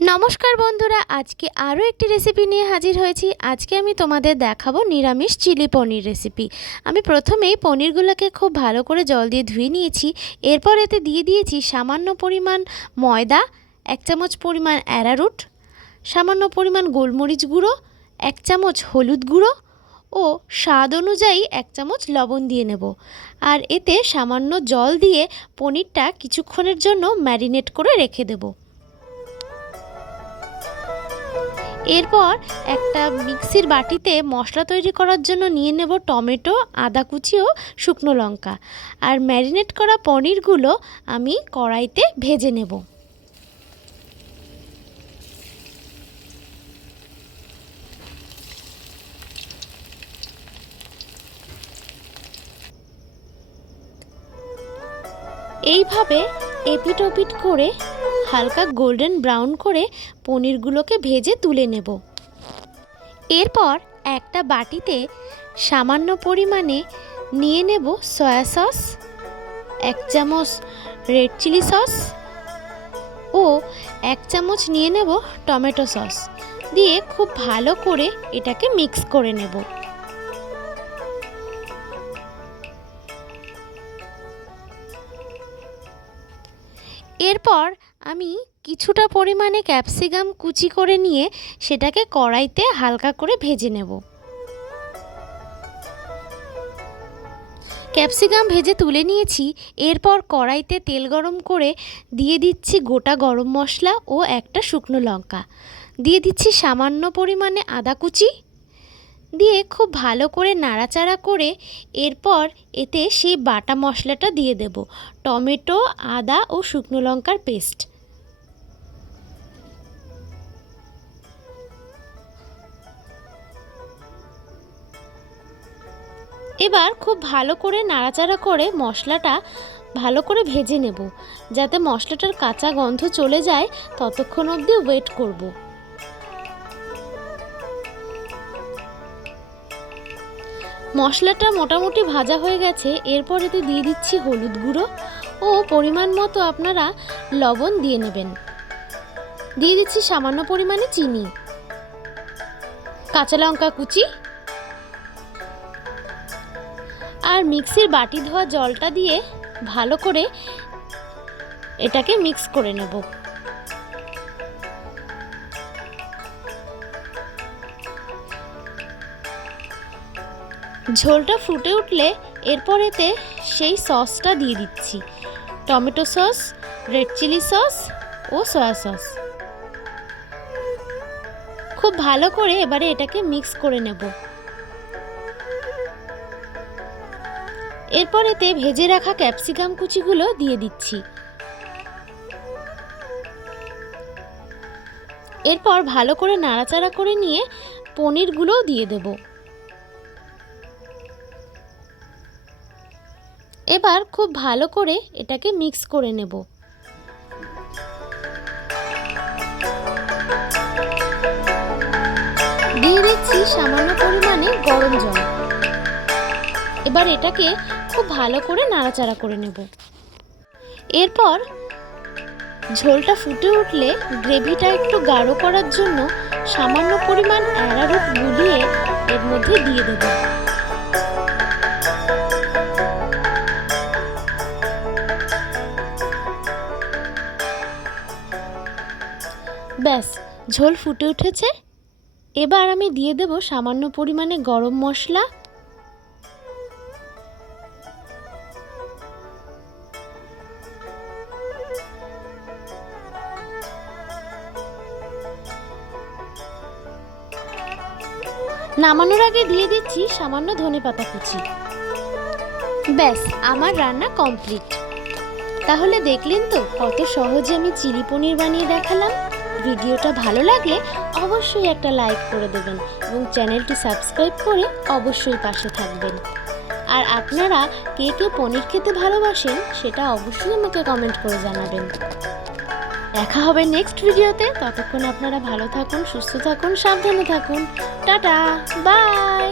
নমস্কার বন্ধুরা, আজকে আরও একটি রেসিপি নিয়ে হাজির হয়েছি। আজকে আমি তোমাদের দেখাবো নিরামিষ চিলি পনির রেসিপি। আমি প্রথমেই পনিরগুলোকে খুব ভালো করে জল দিয়ে ধুয়ে নিয়েছি। এরপর এতে দিয়ে দিয়েছি সামান্য পরিমাণ ময়দা, 1 চামচ পরিমাণ অ্যারারুট, সামান্য পরিমাণ গোলমরিচ গুঁড়ো, 1 চামচ হলুদ গুঁড়ো ও স্বাদ অনুযায়ী 1 চামচ লবণ দিয়ে নেব। আর এতে সামান্য জল দিয়ে পনিরটা কিছুক্ষণের জন্য ম্যারিনেট করে রেখে দেবো। এরপর একটা মিক্সির বাটিতে মশলা তৈরি করার জন্য নিয়ে নেব টমেটো, আদা কুচি ও শুকনো লঙ্কা। আর ম্যারিনেট করা পনিরগুলো আমি কড়াইতে ভেজে নেব। এইভাবে এপিট ওপিট করে হালকা গোল্ডেন ব্রাউন করে পনিরগুলোকে ভেজে তুলে নেব। এরপর একটা বাটিতে সামান্য পরিমাণে নিয়ে নেব সয়া সস, 1 চামচ রেড চিলি সস ও 1 চামচ নিয়ে নেব টমেটো সস দিয়ে খুব ভালো করে এটাকে মিক্স করে নেব। এরপর আমি কিছুটা পরিমাণে ক্যাপসিকাম কুচি করে নিয়ে সেটাকে কড়াইতে হালকা করে ভেজে নেব। ক্যাপসিকাম ভেজে তুলে নিয়েছি। এরপর কড়াইতে তেল গরম করে দিয়ে দিচ্ছি গোটা গরম মশলা ও একটা শুকনো লঙ্কা, দিয়ে দিচ্ছি সামান্য পরিমাণে আদা কুচি দিয়ে খুব ভালো করে নাড়াচাড়া করে এরপর এতে সেই বাটা মশলাটা দিয়ে দেব, টমেটো, আদা ও শুকনো লঙ্কার পেস্ট। এবার খুব ভালো করে নাড়াচাড়া করে মশলাটা ভালো করে ভেজে নেব, যাতে মশলাটার কাঁচা গন্ধ চলে যায় ততক্ষণ অবধি ওয়েট করব। মশলাটা মোটামুটি ভাজা হয়ে গেছে। এরপর এতে দিয়ে দিচ্ছি হলুদ গুঁড়ো ও পরিমাণ মতো আপনারা লবণ দিয়ে নেবেন। দিয়ে দিচ্ছি সামান্য পরিমাণে চিনি, কাঁচা লঙ্কা কুচি আর মিক্সির বাটি ধোয়া জলটা দিয়ে ভালো করে এটাকে মিক্স করে নেব। ঝোলটা ফুটে উঠলে এরপর এতে সেই সসটা দিয়ে দিচ্ছি, tomato sauce, red chilli sauce ও সয়া সস। খুব ভালো করে এবারে এটাকে মিক্স করে নেব। এরপর এতে ভেজে রাখা ক্যাপসিকাম কুচিগুলো দিয়ে দিচ্ছি। এরপর ভালো করে নাড়াচাড়া করে নিয়ে পনিরগুলোও দিয়ে দেব। এবার খুব ভালো করে এটাকে মিক্স করে নেব। দিয়ে দিচ্ছি সামান্য পরিমাণে গরম জল। এবার এটাকে খুব ভালো করে নাড়াচাড়া করে নেব। এরপর ঝোলটা ফুটে উঠলে গ্রেভিটা একটু গাঢ় করার জন্য সামান্য পরিমাণ অ্যারারুট গুলিয়ে এর মধ্যে দিয়ে দেব। ব্যাস, ঝোল ফুটে উঠেছে। এবার আমি দিয়ে দেব সামান্য পরিমাণে গরম মশলা, নামানোর আগে দিয়ে দিচ্ছি সামান্য ধনেপাতা কুচি। ব্যাস, আমার রান্না কমপ্লিট। তাহলে দেখলেন তো কত সহজে আমি চিলি পনির বানিয়ে দেখালাম। ভিডিওটা ভালো লাগলে অবশ্যই একটা লাইক করে দেবেন এবং চ্যানেলটি সাবস্ক্রাইব করে অবশ্যই পাশে থাকবেন। আর আপনারা কে কে পনির খেতে ভালোবাসেন সেটা অবশ্যই আমাকে কমেন্ট করে জানাবেন। দেখা হবে নেক্সট ভিডিওতে। ততক্ষণ আপনারা ভালো থাকুন, সুস্থ থাকুন, সাবধানে থাকুন। Tata, by.